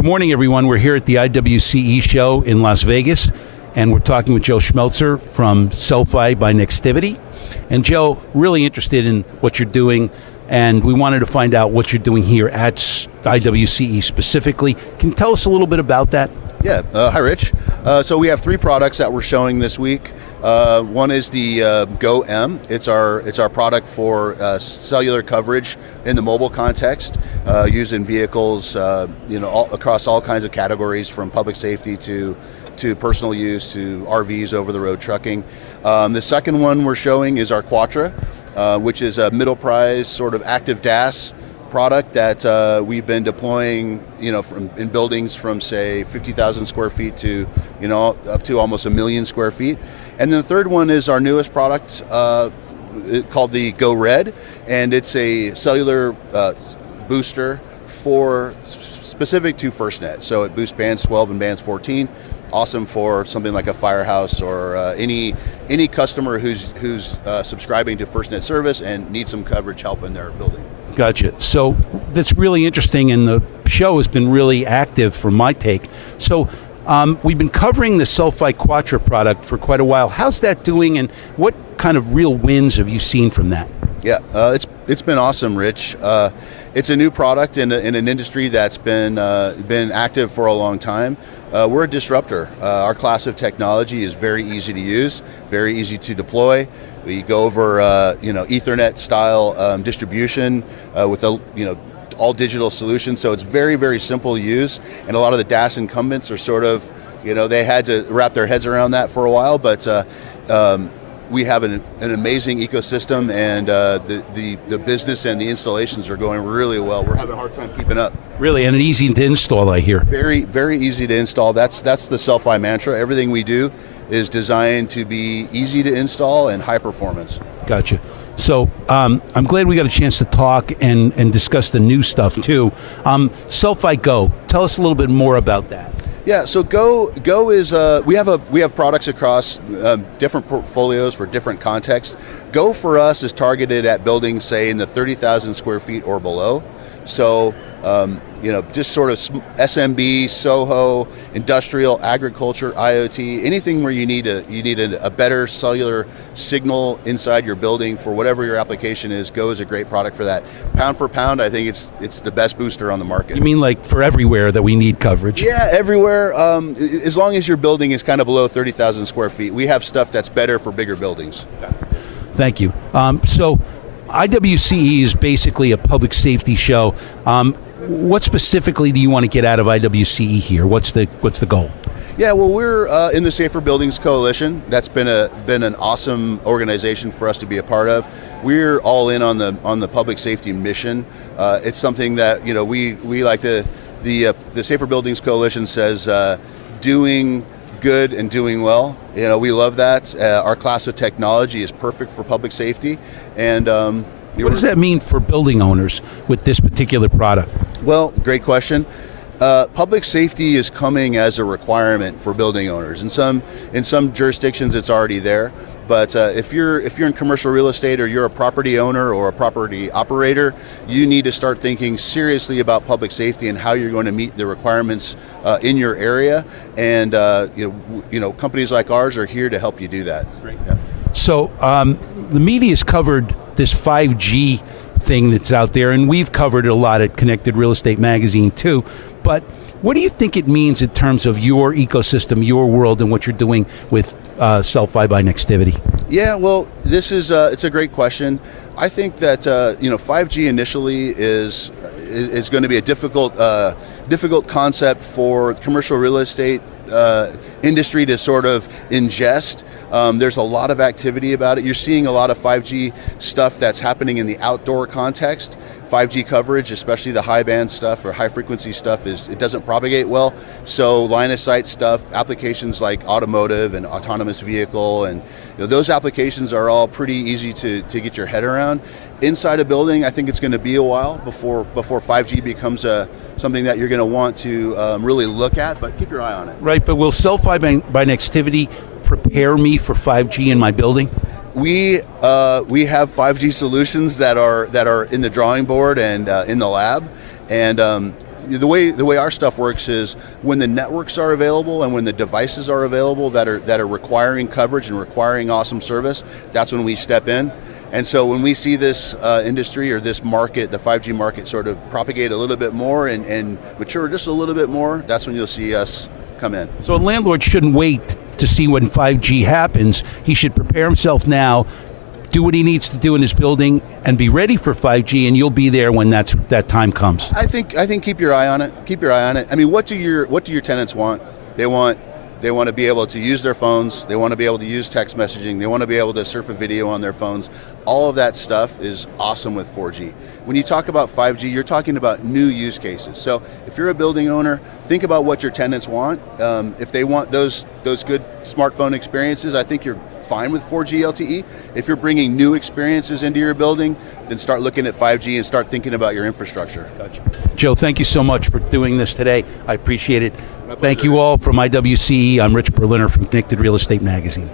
Good morning, everyone. We're here at the IWCE show in Las Vegas, and we're talking with Joe Schmelzer from Cel-fi by Nextivity. And Joe, really interested in what you're doing, and we wanted to find out what you're doing here at IWCE specifically. Can you tell us a little bit about that? Yeah, hi Rich. So we have three products that we're showing this week. One is the Go M. It's our product for cellular coverage in the mobile context, used in vehicles, across all kinds of categories, from public safety to personal use to RVs, over-the-road trucking. The second one we're showing is our Quattro, which is a middle price sort of active DAS product that we've been deploying, in buildings from say 50,000 square feet to, up to almost 1 million square feet. And then the third one is our newest product called the Go Red, and it's a cellular booster specific to FirstNet. So it boosts bands 12 and bands 14. Awesome for something like a firehouse or any customer who's subscribing to FirstNet service and needs some coverage help in their building. Gotcha. So that's really interesting, and the show has been really active from my take. So we've been covering the Cel-fi Quattro product for quite a while. How's that doing, and what kind of real wins have you seen from that? Yeah, it's been awesome, Rich. It's a new product in an industry that's been active for a long time. We're a disruptor. Our class of technology is very easy to use, very easy to deploy. We go over Ethernet style distribution with all digital solutions. So it's very, very simple to use. And a lot of the DAS incumbents are sort of, they had to wrap their heads around that for a while, but we have an amazing ecosystem, and the business and the installations are going really well. We're having a hard time keeping up. Really, and easy to install, I hear. Very, very easy to install. That's the Cel-fi mantra. Everything we do is designed to be easy to install and high performance. Gotcha. So I'm glad we got a chance to talk and discuss the new stuff too. Cel-fi Go, tell us a little bit more about that. Yeah, so Go is we have products across different portfolios for different contexts. Go for us is targeted at buildings, say in the 30,000 square feet or below. So just sort of SMB, SOHO, industrial, agriculture, IoT, anything where you need a better cellular signal inside your building for whatever your application is. Go is a great product for that. Pound for pound, I think it's the best booster on the market. You mean like for everywhere that we need coverage? Yeah, everywhere. As long as your building is kind of below 30,000 square feet, we have stuff that's better for bigger buildings. Thank you. So IWCE is basically a public safety show. What specifically do you want to get out of IWCE here? What's the goal? Yeah, well, we're in the Safer Buildings Coalition. That's been an awesome organization for us to be a part of. We're all in on the public safety mission. It's something that we like to. The Safer Buildings Coalition says doing good and doing well. We love that. Our class of technology is perfect for public safety, and. What does that mean for building owners with this particular product? Well, great question. Public safety is coming as a requirement for building owners. In some jurisdictions, it's already there. But if you're in commercial real estate, or you're a property owner or a property operator, you need to start thinking seriously about public safety and how you're going to meet the requirements in your area. And companies like ours are here to help you do that. Great. Yeah. So the media's covered this 5G thing that's out there, and we've covered it a lot at Connected Real Estate Magazine too. But what do you think it means in terms of your ecosystem, your world, and what you're doing with Cel-fi by Nextivity? Yeah, well, this is it's a great question. I think that 5G initially is going to be a difficult concept for commercial real estate industry to sort of ingest. There's a lot of activity about it. You're seeing a lot of 5G stuff that's happening in the outdoor context. 5G coverage, especially the high band stuff or high frequency stuff, it doesn't propagate well. So line of sight stuff, applications like automotive and autonomous vehicle, and those applications are all pretty easy to get your head around. Inside a building, I think it's going to be a while before 5G becomes something that you're going to want to really look at, but keep your eye on it. Right, but will Cel-fi by Nextivity prepare me for 5G in my building? We have 5G solutions that are in the drawing board and in the lab, and the way our stuff works is when the networks are available and when the devices are available that are requiring coverage and requiring awesome service, that's when we step in. And so when we see this industry or this market, the 5G market, sort of propagate a little bit more and mature just a little bit more, that's when you'll see us come in. So a landlord shouldn't wait to see when 5G happens. He should prepare himself now, do what he needs to do in his building, and be ready for 5G, and you'll be there when that time comes. I think keep your eye on it. Keep your eye on it. I mean, what do your tenants want? They want to be able to use their phones. They want to be able to use text messaging. They want to be able to surf a video on their phones. All of that stuff is awesome with 4G. When you talk about 5G, you're talking about new use cases. So if you're a building owner, think about what your tenants want. If they want those good smartphone experiences, I think you're fine with 4G LTE. If you're bringing new experiences into your building, then start looking at 5G and start thinking about your infrastructure. Gotcha. Joe, thank you so much for doing this today. I appreciate it. Thank you all from IWCE. I'm Rich Berliner from Connected Real Estate Magazine.